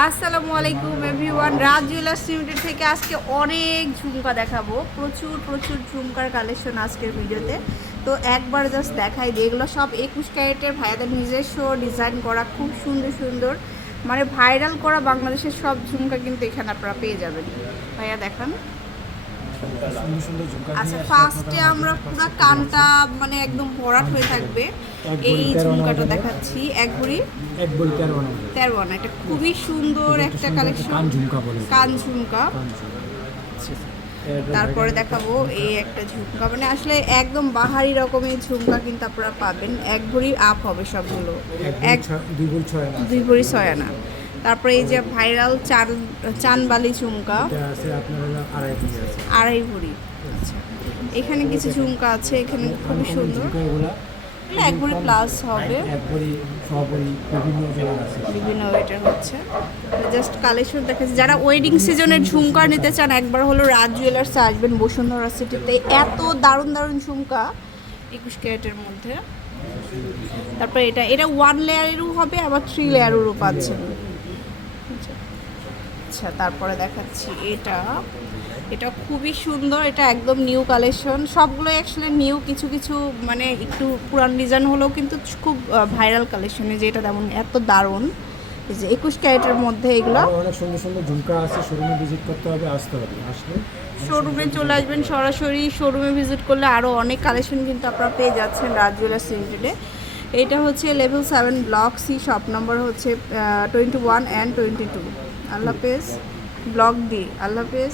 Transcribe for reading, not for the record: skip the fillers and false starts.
আসসালামু আলাইকুম এভরিওয়ান, রাজ jewellers limited থেকে আজকে অনেক ঝুমকা দেখাবো। প্রচুর প্রচুর ঝুমকার কালেকশন আজকের ভিডিওতে। তো একবার জাস্ট দেখাই দিই, এগুলো সব 21 ক্যারেটের, ভাইয়াদের নিজস্ব ডিজাইন করা, খুব সুন্দর সুন্দর, মানে ভাইরাল করা বাংলাদেশের সব ঝুমকা কিন্তু এখানে আপনারা পেয়ে যাবেন। ভাইয়া দেখান। আচ্ছা, ফার্স্টে আমরা পুরো কানটা মানে একদম ভরাট হয়ে থাকবে, এই ঝুমকাটা দেখাচ্ছি। এক ভরি 13 আনা, এটা খুবই সুন্দর একটা কালেকশন, কান ঝুমকা। তারপরে দেখাবো এই একটা ঝুমকা, মানে আসলে একদম বাহারি রকমের ঝুমকা কিন্তু আপনারা পাবেন। এক ভরি আপ হবে সবগুলো, 2 ভরি 6 আনা। তারপরে এই যে ভাইরাল চানবালি ঝুমকা, 2.5 ভরি। আচ্ছা, এখানে কিছু ঝুমকা আছে, এখানে খুবই সুন্দর, 1 ভরি প্লাস হবে, বিভিন্ন ওয়েটের হচ্ছে। জাস্ট কালেকশন দেখাচ্ছি। যারা ওয়েডিং সিজনের ঝুমকা নিতে চান, একবার হলো রাজ জুয়েলার্সে আসবেন, বসুন্ধরা সিটিতে। এত দারুণ দারুণ ঝুমকা 21 ক্যারেটের মধ্যে। তারপরে এটা 1 লেয়ারেরও হবে, আবার 3 লেয়ারেরও পাচ্ছেন। আচ্ছা, তারপরে দেখাচ্ছি এটা খুবই সুন্দর, এটা একদম নিউ কালেকশন। সবগুলো অ্যাকচুয়ালি নিউ, কিছু কিছু মানে একটু পুরান ডিজাইন হলেও কিন্তু খুব ভাইরাল কালেকশনে, যে এটা তেমন এত দারুণ। এই যে 21 ক্যারেটের মধ্যে এগুলো অনেক সুন্দর সুন্দর ঝুমকা আছে। শোরুমে ভিজিট করতে হবে, আসতে হবে, আসলে শোরুমে চলে আসবেন। সরাসরি শোরুমে ভিজিট করলে আরও অনেক কালেকশন কিন্তু আপনারা পেয়ে যাচ্ছেন রাজ জুয়েলার্স লিমিটেডে। এটা হচ্ছে level 7 block C, shop number হচ্ছে 21 and 22। আল্লাহ হাফেজ। Block D. আল্লাহ হাফেজ।